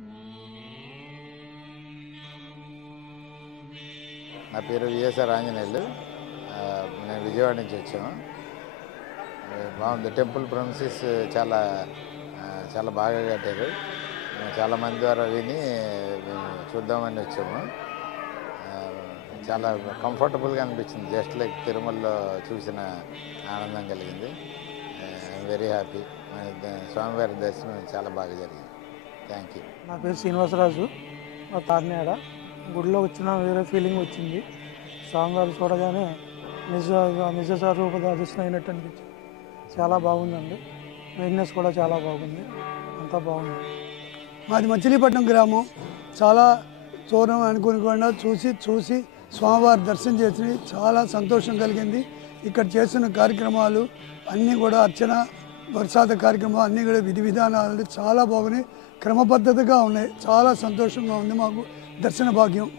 నా పేరు విఎస్ఆర్ ఆంజనేయులు. నేను విజయవాడ నుంచి వచ్చాము. బాగుంది. టెంపుల్ ప్రమిసెస్ చాలా చాలా బాగా కట్టారు. చాలామంది ద్వారా విని చూద్దామని వచ్చాము. చాలా కంఫర్టబుల్గా అనిపించింది. జస్ట్ లైక్ తిరుమలలో చూసిన ఆనందం కలిగింది. Very happy. స్వామివారి దర్శనం చాలా బాగా జరిగింది. Thank you. నా పేరు శ్రీనివాసరాజు. మా కాకినాడ. గుడిలో వచ్చిన వేరే ఫీలింగ్ వచ్చింది. స్వామివారు చూడగానే నిజ స్వరూప దర్శనం అయినట్టు అనిపించింది. చాలా బాగుందండి. మెయింటెనెన్స్ కూడా చాలా బాగుంది. అంతా బాగుంది. మాది మచిలీపట్నం గ్రామం. చాలా దూరం అనుకోకుండా చూసి స్వామివారి దర్శనం చేసి చాలా సంతోషం కలిగింది. ఇక్కడ చేసిన కార్యక్రమాలు అన్నీ కూడా అర్చన ప్రసాద కార్యక్రమాలు అన్నీ కూడా విధి విధానాలు చాలా బాగున్నాయి. క్రమబద్ధతగా ఉన్నాయి. చాలా సంతోషంగా ఉంది మాకు దర్శన భాగ్యం.